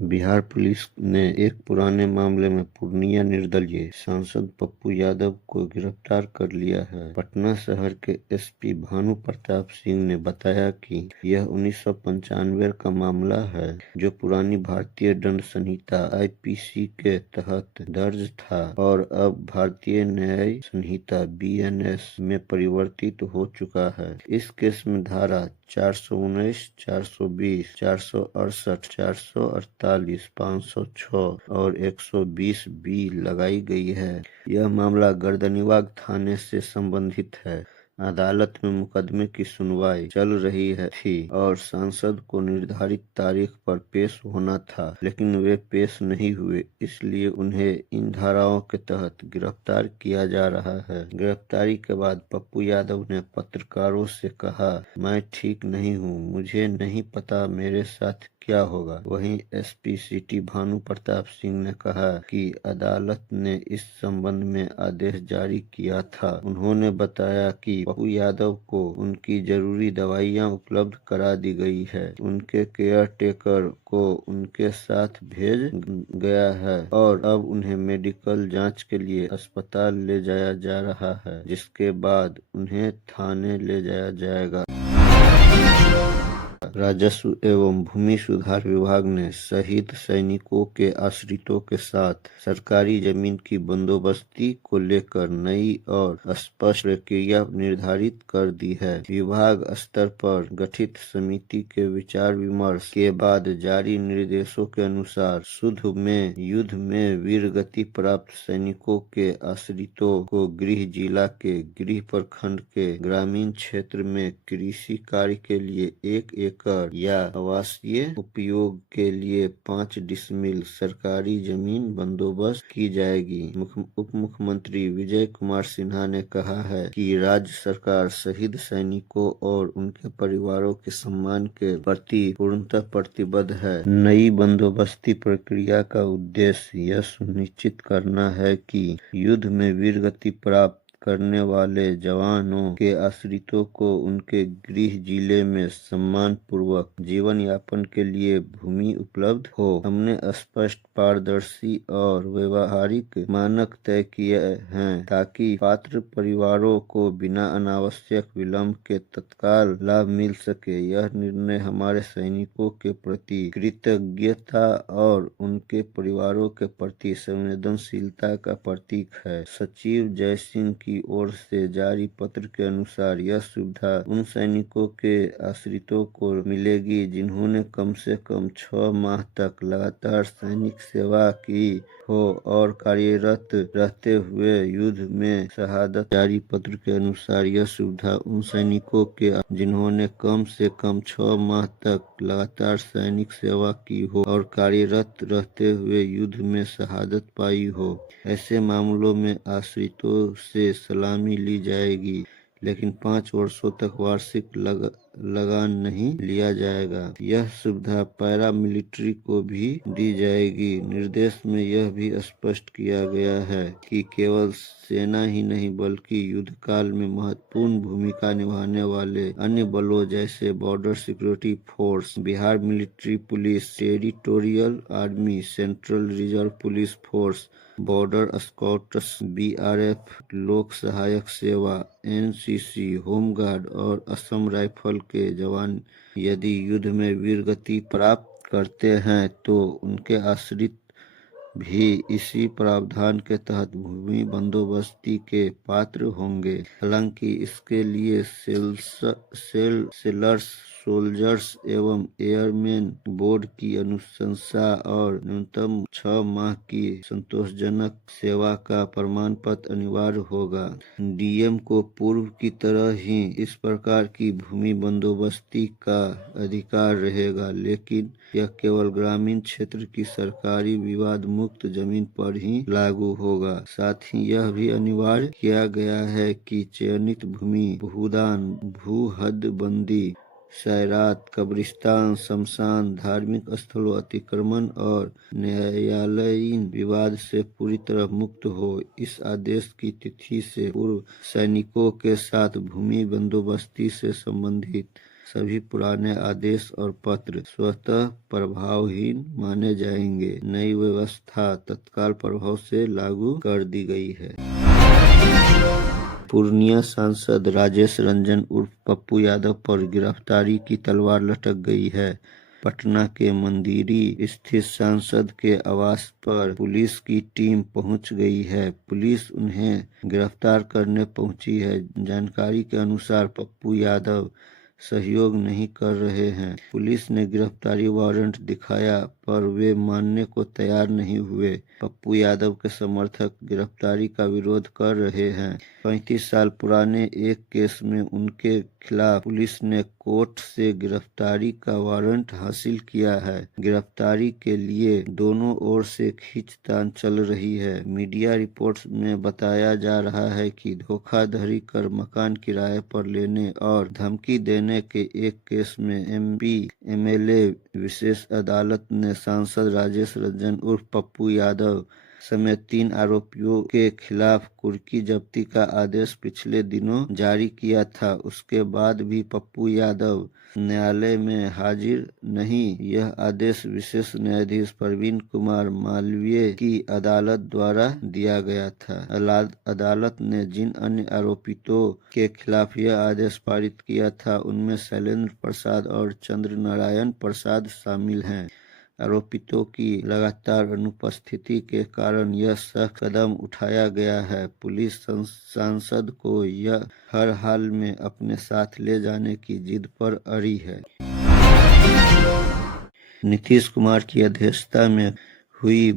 Bihar police ने एक पुराने मामले में पूर्णिया निर्दलीय सांसद पप्पू यादव को गिरफ्तार कर लिया है। पटना शहर के एसपी भानु प्रताप सिंह ने बताया कि यह 1995 का मामला है, जो पुरानी भारतीय दंड संहिता आईपीसी के तहत दर्ज था और अब भारतीय न्याय संहिता बीएनएस में परिवर्तित हो चुका है। इस केस में धारा 419, 420, 468, 448, 506 और 120 बी लगाई गई है। यह मामला गर्दनीबाग थाने से संबंधित है। अदालत में मुकदमे की सुनवाई चल रही थी और सांसद को निर्धारित तारीख पर पेश होना था, लेकिन वे पेश नहीं हुए, इसलिए उन्हें इन धाराओं के तहत गिरफ्तार किया जा रहा है। गिरफ्तारी के बाद पप्पू यादव ने पत्रकारों से कहा, मैं ठीक नहीं हूँ, मुझे नहीं पता मेरे साथ क्या होगा। वहीं एसपी सिटी भानु प्रताप सिंह ने कहा कि अदालत ने इस संबंध में आदेश जारी किया था। उन्होंने बताया कि पप्पू यादव को उनकी जरूरी दवाइयां उपलब्ध करा दी गई है। उनके केयर टेकर को उनके साथ भेज गया है और अब उन्हें मेडिकल जांच के लिए अस्पताल ले जाया जा रहा है, जिसके बाद उन्हें थाने ले जाया जाएगा। राजस्व एवं भूमि सुधार विभाग ने शहीद सैनिकों के आश्रितों के साथ सरकारी जमीन की बंदोबस्ती को लेकर नई और स्पष्ट प्रक्रिया निर्धारित कर दी है। विभाग स्तर पर गठित समिति के विचार विमर्श के बाद जारी निर्देशों के अनुसार युद्ध में वीर गति प्राप्त सैनिकों के आश्रितों को गृह जिला के गृह प्रखंड के ग्रामीण क्षेत्र में कृषि कार्य के लिए 1 एकड़ या आवासीय उपयोग के लिए 5 डिसमिल सरकारी जमीन बंदोबस्त की जाएगी। उप मुख्यमंत्री विजय कुमार सिन्हा ने कहा है कि राज्य सरकार शहीद सैनिकों और उनके परिवारों के सम्मान के प्रति पूर्णतः प्रतिबद्ध है। नई बंदोबस्ती प्रक्रिया का उद्देश्य यह सुनिश्चित करना है कि युद्ध में वीरगति प्राप्त करने वाले जवानों के आश्रितों को उनके गृह जिले में सम्मान पूर्वक जीवन यापन के लिए भूमि उपलब्ध हो। हमने स्पष्ट, पारदर्शी और व्यवहारिक मानक तय किए हैं ताकि पात्र परिवारों को बिना अनावश्यक विलंब के तत्काल लाभ मिल सके। यह निर्णय हमारे सैनिकों के प्रति कृतज्ञता और उनके परिवारों के प्रति संवेदनशीलता का प्रतीक है। सचिव जय सिंह की ओर से जारी पत्र के अनुसार यह सुविधा उन सैनिकों के आश्रितों को मिलेगी जिन्होंने कम से कम 6 माह तक लगातार सैनिक सेवा की हो और कार्यरत रहते हुए युद्ध में शहादत। जारी पत्र के अनुसार यह सुविधा उन सैनिकों के जिन्होंने कम से कम 6 माह तक लगातार सैनिक सेवा की हो और कार्यरत रहते हुए युद्ध में शहादत पाई हो। ऐसे मामलों में आश्रितों से सलामी ली जाएगी, लेकिन 5 वर्षों तक वार्षिक लगान नहीं लिया जाएगा। यह सुविधा पैरा मिलिट्री को भी दी जाएगी। निर्देश में यह भी स्पष्ट किया गया है कि केवल सेना ही नहीं बल्कि युद्ध काल में महत्वपूर्ण भूमिका निभाने वाले अन्य बलों जैसे border security force, Bihar military police, territorial army, central reserve police force, border scouts, BRF, लोक सहायक सेवा, एनसीसी, होमगार्ड और असम राइफल के जवान यदि युद्ध में वीरगति प्राप्त करते हैं तो उनके आश्रित भी इसी प्रावधान के तहत भूमि बंदोबस्ती के पात्र होंगे। हालांकि इसके लिए सेलर्स, सोल्जर्स एवं एयरमैन बोर्ड की अनुशंसा और न्यूनतम 6 माह की संतोषजनक सेवा का प्रमाण पत्र अनिवार्य होगा। डीएम को पूर्व की तरह ही इस प्रकार की भूमि बंदोबस्ती का अधिकार रहेगा, लेकिन यह केवल ग्रामीण क्षेत्र की सरकारी विवाद मुक्त जमीन पर ही लागू होगा। साथ ही यह भी अनिवार्य किया गया है कि चयनित भूमि भूदान, भू हदबंदी, सैरात, कब्रिस्तान, शमशान, धार्मिक स्थलों अतिक्रमण और न्यायालयीन विवाद से पूरी तरह मुक्त हो। इस आदेश की तिथि से पूर्व सैनिकों के साथ भूमि बंदोबस्ती से संबंधित सभी पुराने आदेश और पत्र स्वतः प्रभावहीन माने जाएंगे। नई व्यवस्था तत्काल प्रभाव से लागू कर दी गई है। पूर्णिया सांसद राजेश रंजन उर्फ पप्पू यादव पर गिरफ्तारी की तलवार लटक गई है। पटना के मंदिरी स्थित सांसद के आवास पर पुलिस की टीम पहुंच गई है। पुलिस उन्हें गिरफ्तार करने पहुंची है। जानकारी के अनुसार पप्पू यादव सहयोग नहीं कर रहे हैं। पुलिस ने गिरफ्तारी वारंट दिखाया पर वे मानने को तैयार नहीं हुए। पप्पू यादव के समर्थक गिरफ्तारी का विरोध कर रहे हैं। 35 साल पुराने एक केस में उनके खिलाफ पुलिस ने कोर्ट से गिरफ्तारी का वारंट हासिल किया है। गिरफ्तारी के लिए दोनों ओर से खींचतान चल रही है। मीडिया रिपोर्ट्स में बताया जा रहा है कि धोखाधड़ी कर मकान किराए पर लेने और धमकी देने के एक केस में एमपी एमएलए विशेष अदालत ने सांसद राजेश रंजन उर्फ पप्पू यादव समेत 3 आरोपियों के खिलाफ कुर्की जब्ती का आदेश पिछले दिनों जारी किया था। उसके बाद भी पप्पू यादव न्यायालय में हाजिर नहीं। यह आदेश विशेष न्यायाधीश प्रवीण कुमार मालवीय की अदालत द्वारा दिया गया था। अदालत ने जिन अन्य आरोपितों के खिलाफ यह आदेश पारित किया था उनमें शैलेंद्र प्रसाद और चंद्र नारायण प्रसाद शामिल हैं। आरोपितों की लगातार अनुपस्थिति के कारण यह सख्त कदम उठाया गया है। पुलिस सांसद को यह हर हाल में अपने साथ ले जाने की जिद पर अड़ी है। नीतीश कुमार की अध्यक्षता में हुई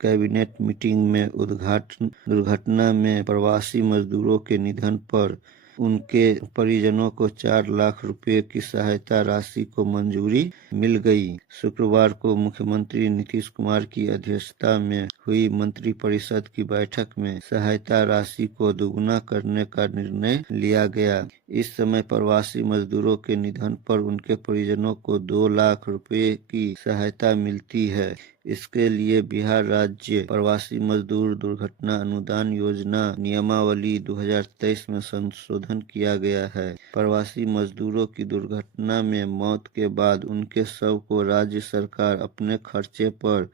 कैबिनेट मीटिंग में दुर्घटना में प्रवासी मजदूरों के निधन पर उनके परिजनों को 4 लाख रुपए की सहायता राशि को मंजूरी मिल गई। शुक्रवार को मुख्यमंत्री नीतीश कुमार की अध्यक्षता में हुई मंत्रिपरिषद की बैठक में सहायता राशि को दोगुना करने का निर्णय लिया गया। इस समय प्रवासी मजदूरों के निधन पर उनके परिजनों को 2 लाख रुपए की सहायता मिलती है। इसके लिए बिहार राज्य प्रवासी मजदूर दुर्घटना अनुदान योजना नियमावली 2023 में संशोधन किया गया है। प्रवासी मजदूरों की दुर्घटना में मौत के बाद उनके शव को राज्य सरकार अपने खर्चे पर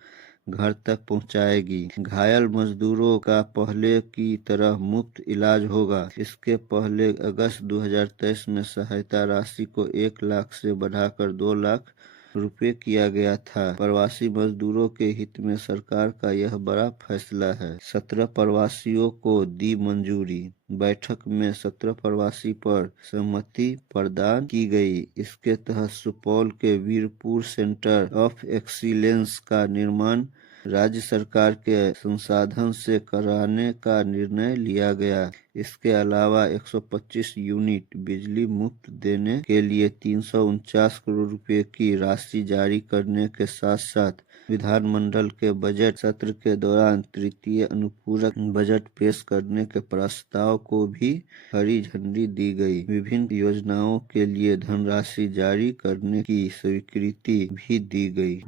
घर तक पहुंचाएगी। घायल मजदूरों का पहले की तरह मुफ्त इलाज होगा। इसके पहले अगस्त 2023 में सहायता राशि को 1 लाख से बढ़ाकर 2 लाख रुपए किया गया था। प्रवासी मजदूरों के हित में सरकार का यह बड़ा फैसला है। 17 प्रवासियों को दी मंजूरी। बैठक में 17 प्रवासी पर सहमति प्रदान की गई। इसके तहत सुपौल के वीरपुर सेंटर ऑफ एक्सीलेंस का निर्माण राज्य सरकार के संसाधन से कराने का निर्णय लिया गया। इसके अलावा 125 यूनिट बिजली मुफ्त देने के लिए 349 करोड़ रुपए की राशि जारी करने के साथ साथ विधानमंडल के बजट सत्र के दौरान तृतीय अनुपूरक बजट पेश करने के प्रस्ताव को भी हरी झंडी दी गई। विभिन्न योजनाओं के लिए धनराशि जारी करने की स्वीकृति भी दी गई।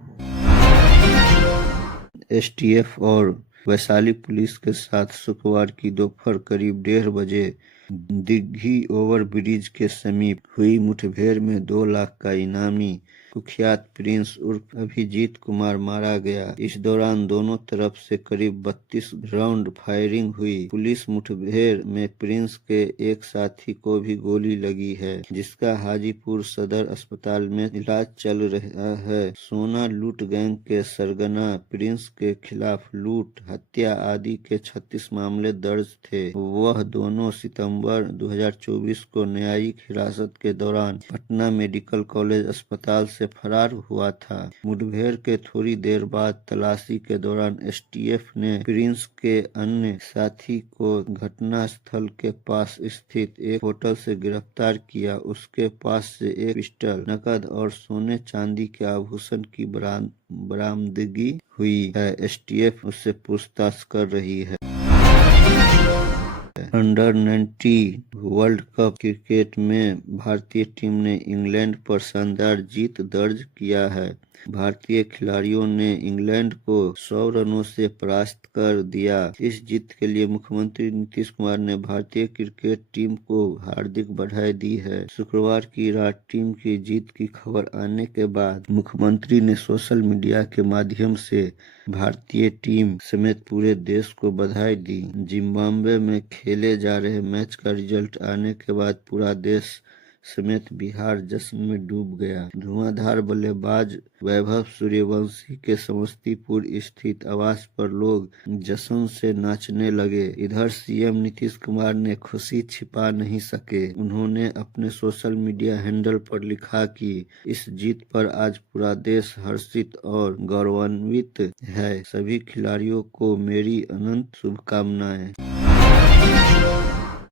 एसटीएफ और वैशाली पुलिस के साथ शुक्रवार की दोपहर करीब 1:30 बजे दिघी ओवरब्रिज के समीप हुई मुठभेड़ में 2 लाख का इनामी कुख्यात प्रिंस उर्फ अभिजीत कुमार मारा गया। इस दौरान दोनों तरफ से करीब 32 राउंड फायरिंग हुई। पुलिस मुठभेड़ में प्रिंस के एक साथी को भी गोली लगी है, जिसका हाजीपुर सदर अस्पताल में इलाज चल रहा है। सोना लूट गैंग के सरगना प्रिंस के खिलाफ लूट, हत्या आदि के 36 मामले दर्ज थे। वह दोनों सितंबर 2024 को न्यायिक हिरासत के दौरान पटना मेडिकल कॉलेज अस्पताल से फरार हुआ था। मुठभेड़ के थोड़ी देर बाद तलाशी के दौरान एसटीएफ ने प्रिंस के अन्य साथी को घटना स्थल के पास स्थित एक होटल से गिरफ्तार किया। उसके पास से एक पिस्टल, नकद और सोने चांदी के आभूषण की बरामदगी हुई है। एसटीएफ उससे पूछताछ कर रही है। अंडर 19 वर्ल्ड कप क्रिकेट में भारतीय टीम ने इंग्लैंड पर शानदार जीत दर्ज किया है। भारतीय खिलाड़ियों ने इंग्लैंड को 100 रनों से परास्त कर दिया। इस जीत के लिए मुख्यमंत्री नीतीश कुमार ने भारतीय क्रिकेट टीम को हार्दिक बधाई दी है। शुक्रवार की रात टीम की जीत की खबर आने के बाद मुख्यमंत्री ने सोशल मीडिया के माध्यम से भारतीय टीम समेत पूरे देश को बधाई दी। जिम्बाब्वे में खेले जा रहे मैच का रिजल्ट आने के बाद पूरा देश समेत बिहार जश्न में डूब गया। धुआंधार बल्लेबाज वैभव सूर्यवंशी के समस्तीपुर स्थित आवास पर लोग जश्न से नाचने लगे। इधर सीएम नीतीश कुमार ने खुशी छिपा नहीं सके। उन्होंने अपने सोशल मीडिया हैंडल पर लिखा कि इस जीत पर आज पूरा देश हर्षित और गौरवान्वित है। सभी खिलाड़ियों को मेरी अनंत शुभकामनाएं।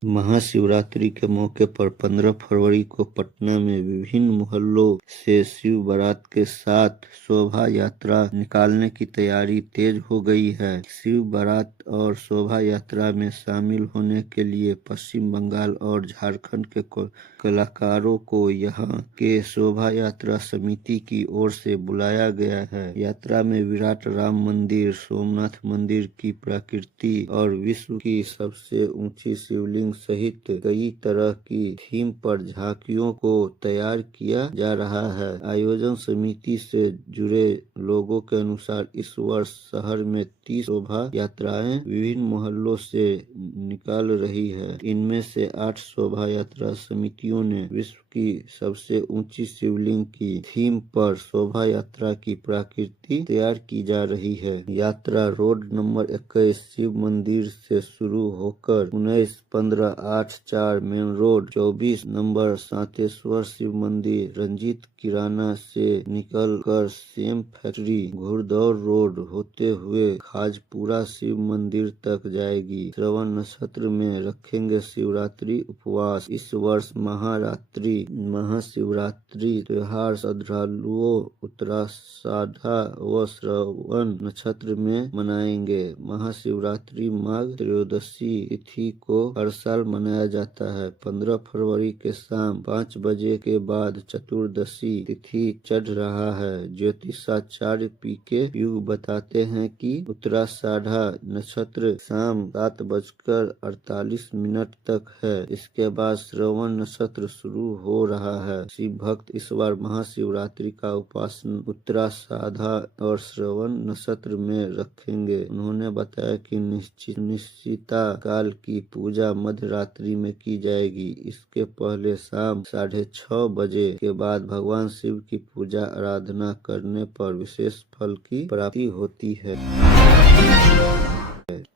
महाशिवरात्रि के मौके पर 15 फरवरी को पटना में विभिन्न मोहल्लों से शिव बारात के साथ शोभा यात्रा निकालने की तैयारी तेज हो गई है। शिव बारात और शोभा यात्रा में शामिल होने के लिए पश्चिम बंगाल और झारखंड के कलाकारों को यहां के शोभा यात्रा समिति की ओर से बुलाया गया है। यात्रा में विराट राम मंदिर, सोमनाथ मंदिर की प्राकृति और विश्व की सबसे ऊंची शिवलिंग सहित कई तरह की थीम पर झांकियों को तैयार किया जा रहा है। आयोजन समिति से जुड़े लोगों के अनुसार इस वर्ष शहर में 30 शोभा यात्राएं विभिन्न मोहल्लों से निकाल रही है। इनमें से 8 शोभा यात्रा समितियों ने विश्व की सबसे ऊंची शिवलिंग की थीम पर शोभा यात्रा की प्रकृति तैयार की जा रही है। यात्रा रोड नंबर 21 शिव मंदिर से शुरू होकर 19, 15, 8, 4 मेन रोड, 24 नंबर सांतेश्वर शिव मंदिर, रंजीत किराना से निकलकर सेम फैक्ट्री, घुड़दौड़ रोड होते हुए खाजपुरा शिव मंदिर तक जाएगी। श्रवण नक्षत्र में रखेंगे शिवरात्रि उपवास। इस वर्ष महाशिवरात्रि त्योहार श्रद्धालुओं उत्तराषाढ़ा व श्रवण नक्षत्र में मनाएंगे। महाशिवरात्रि माघ त्रयोदशी तिथि को हर साल मनाया जाता है। 15 फरवरी के शाम 5 बजे के बाद चतुर्दशी तिथि चढ़ रहा है। ज्योतिषाचार्य पीके युग बताते हैं कि उत्तराषाढ़ा नक्षत्र शाम 7:48 तक है। इसके बाद श्रवण नक्षत्र शुरू हो रहा है। शिव भक्त इस बार महाशिवरात्रि का उपासना उत्तराषाढ़ा और श्रवण नक्षत्र में रखेंगे। उन्होंने बताया कि निश्चिता काल की पूजा मध्य रात्रि में की जाएगी। इसके पहले शाम 6:30 बजे के बाद भगवान शिव की पूजा आराधना करने पर विशेष फल की प्राप्ति होती है।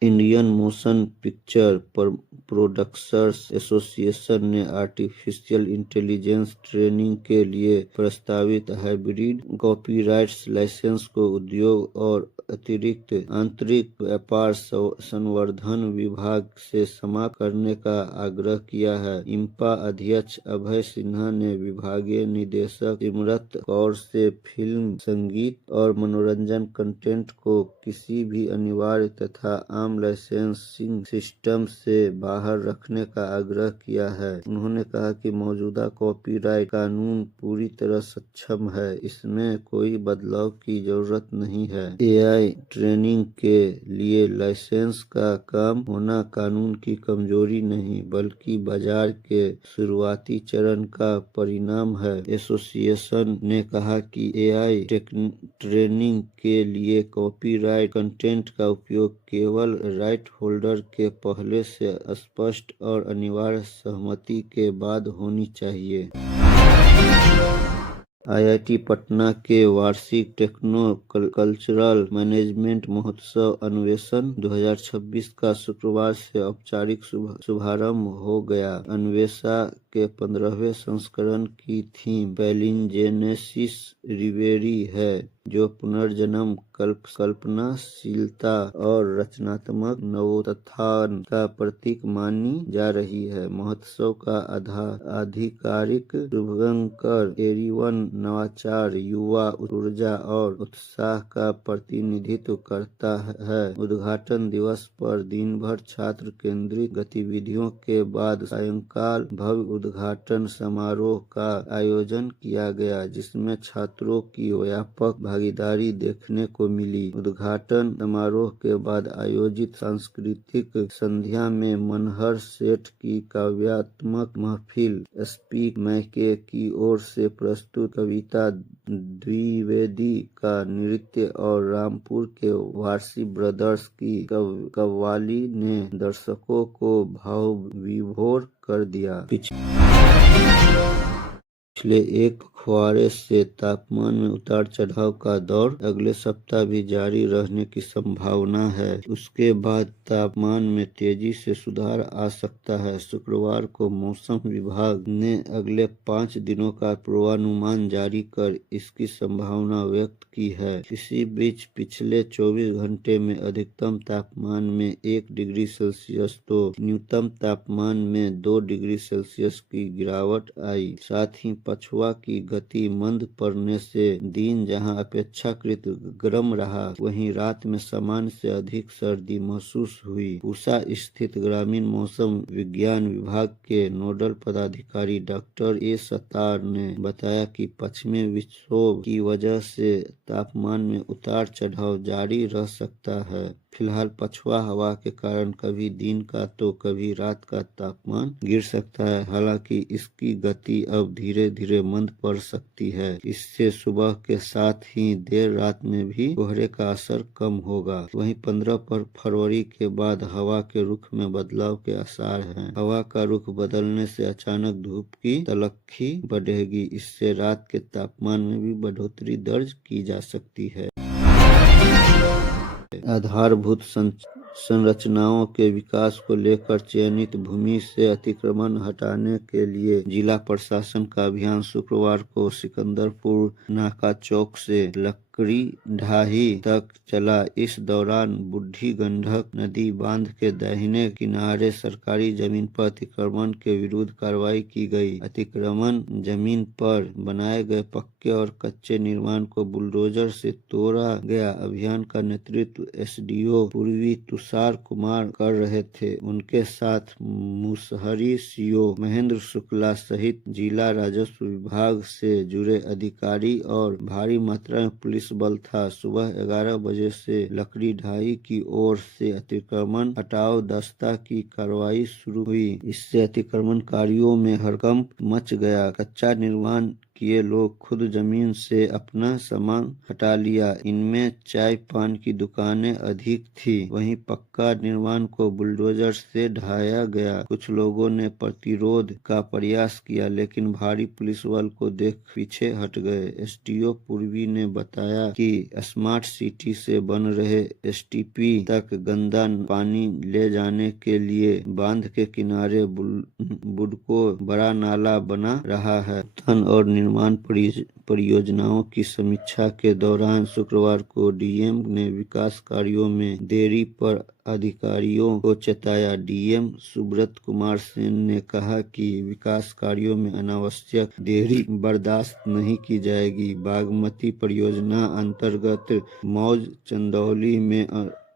Indian motion picture productions association ने आर्टिफिशियल इंटेलिजेंस ट्रेनिंग के लिए प्रस्तावित हाइब्रिड कॉपीराइट्स लाइसेंस को उद्योग और अतिरिक्त आंतरिक व्यापार संवर्धन विभाग से समाप्त करने का आग्रह किया है। इंपा अध्यक्ष अभय सिन्हा ने विभागीय निदेशक सिमरत कौर से फिल्म, संगीत और मनोरंजन कंटेंट को किसी भी अनिवार्य तथा आम लाइसेंसिंग सिस्टम से बाहर रखने का आग्रह किया है। उन्होंने कहा कि मौजूदा कॉपीराइट कानून पूरी तरह सक्षम है। इसमें कोई बदलाव की जरूरत नहीं है। एआई ट्रेनिंग के लिए लाइसेंस का कम होना कानून की कमजोरी नहीं बल्कि बाजार के शुरुआती चरण का परिणाम है। एसोसिएशन ने कहा कि एआई ट्रेनिंग के लिए कॉपीराइट कंटेंट का उपयोग केवल राइट होल्डर के पहले से स्पष्ट और अनिवार्य सहमति के बाद होनी चाहिए। आईआईटी पटना के वार्षिक टेक्नो कल्चरल मैनेजमेंट महोत्सव अन्वेषण 2026 का शुक्रवार से औपचारिक शुभारंभ हो गया। अन्वेषा के 15वें संस्करण की थीम पैलिंजेनेसिस रिवेरी है। जो पुनर्जन्म, कल्पनाशीलता और रचनात्मक नवोत्थान का प्रतीक मानी जा रही है। महोत्सव का आधिकारिक शुभंकर 81 नवाचार, युवा ऊर्जा और उत्साह का प्रतिनिधित्व करता है। उद्घाटन दिवस पर दिन भर छात्र केंद्रित गतिविधियों के बाद सायंकाल भव्य उद्घाटन समारोह का आयोजन किया गया, जिसमें छात्रों की व्यापक भागीदारी देखने को मिली। उद्घाटन समारोह के बाद आयोजित सांस्कृतिक संध्या में मनहर सेठ की काव्यात्मक महफिल, स्पीक मैके की ओर से प्रस्तुत कविता द्विवेदी का नृत्य और रामपुर के वारसी ब्रदर्स की कव्वाली ने दर्शकों को भावविभोर कर दिया। पिछले एक पखवाड़े से तापमान में उतार चढ़ाव का दौर अगले सप्ताह भी जारी रहने की संभावना है। उसके बाद तापमान में तेजी से सुधार आ सकता है। शुक्रवार को मौसम विभाग ने अगले 5 दिनों का पूर्वानुमान जारी कर इसकी संभावना व्यक्त की है। इसी बीच पिछले 24 घंटे में अधिकतम तापमान में 1 डिग्री सेल्सियस तो न्यूनतम तापमान में 2 डिग्री सेल्सियस की गिरावट आई। साथ ही पछुआ की गति मंद पड़ने से दिन जहां अपेक्षाकृत गर्म रहा, वहीं रात में सामान्य से अधिक सर्दी महसूस हुई। पूसा स्थित ग्रामीण मौसम विज्ञान विभाग के नोडल पदाधिकारी डॉक्टर ए सत्तार ने बताया कि पश्चिमी विक्षोभ की वजह से तापमान में उतार चढ़ाव जारी रह सकता है। फिलहाल पछुआ हवा के कारण कभी दिन का तो कभी रात का तापमान गिर सकता है। हालांकि इसकी गति अब धीरे धीरे मंद पड़ सकती है। इससे सुबह के साथ ही देर रात में भी कोहरे का असर कम होगा। वहीं 15 फरवरी के बाद हवा के रुख में बदलाव के आसार हैं। हवा का रुख बदलने से अचानक धूप की तलख्खी बढ़ेगी। इससे रात के तापमान में भी बढ़ोतरी दर्ज की जा सकती है। आधारभूत संरचनाओं के विकास को लेकर चयनित भूमि से अतिक्रमण हटाने के लिए जिला प्रशासन का अभियान शुक्रवार को सिकंदरपुर नाका चौक से लकड़ी ढाही तक चला। इस दौरान बूढ़ी गंडक नदी बांध के दाहिने किनारे सरकारी जमीन पर अतिक्रमण के विरुद्ध कार्रवाई की गई। अतिक्रमण जमीन पर बनाए गए पक्के और कच्चे निर्माण को बुलडोजर से तोड़ा गया। अभियान का नेतृत्व एसडीओ पूर्वी तुषार कुमार कर रहे थे। उनके साथ मुसहरी सीओ महेंद्र शुक्ला सहित जिला राजस्व विभाग से जुड़े अधिकारी और भारी मात्रा में पुलिस बल था। सुबह 11 बजे से लकड़ी ढाई की ओर से अतिक्रमण हटाओ दस्ता की कार्रवाई शुरू हुई। इससे अतिक्रमणकारियों में हड़कंप मच गया। कच्चा निर्माण किए लोग खुद जमीन से अपना सामान हटा लिया। इनमें चाय पान की दुकानें अधिक थी। वहीं पक्का निर्माण को बुलडोजर से ढाया गया। कुछ लोगों ने प्रतिरोध का प्रयास किया, लेकिन भारी पुलिस बल को देख पीछे हट गए। एसडीओ पूर्वी ने बताया कि स्मार्ट सिटी से बन रहे एसटीपी तक गंदा पानी ले जाने के लिए बांध के किनारे बुडको बड़ा नाला बना रहा है। और निर्माण परियोजनाओं की समीक्षा के दौरान शुक्रवार को डीएम ने विकास कार्यों में देरी पर अधिकारियों को चेताया। डीएम सुब्रत कुमार सेन ने कहा कि विकास कार्यों में अनावश्यक देरी बर्दाश्त नहीं की जाएगी। बागमती परियोजना अंतर्गत मौज चंदौली में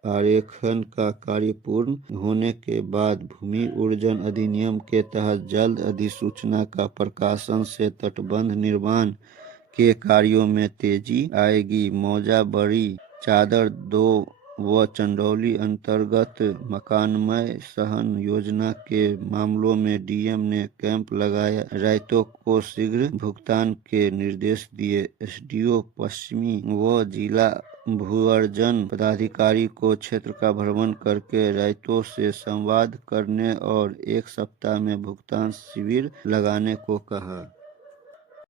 आरेखन का कार्य पूर्ण होने के बाद भूमि अर्जन अधिनियम के तहत जल्द अधिसूचना का प्रकाशन से तटबंध निर्माण के कार्यों में तेजी आएगी। मौजा बड़ी चादर 2 व चंदौली अंतर्गत मकानमय सहन योजना के मामलों में डीएम ने कैंप लगाया। रायतों को शीघ्र भुगतान के निर्देश दिए। एसडीओ पश्चिमी व जिला भूअर्जन पदाधिकारी को क्षेत्र का भ्रमण करके रायतों से संवाद करने और 1 सप्ताह में भुगतान शिविर लगाने को कहा।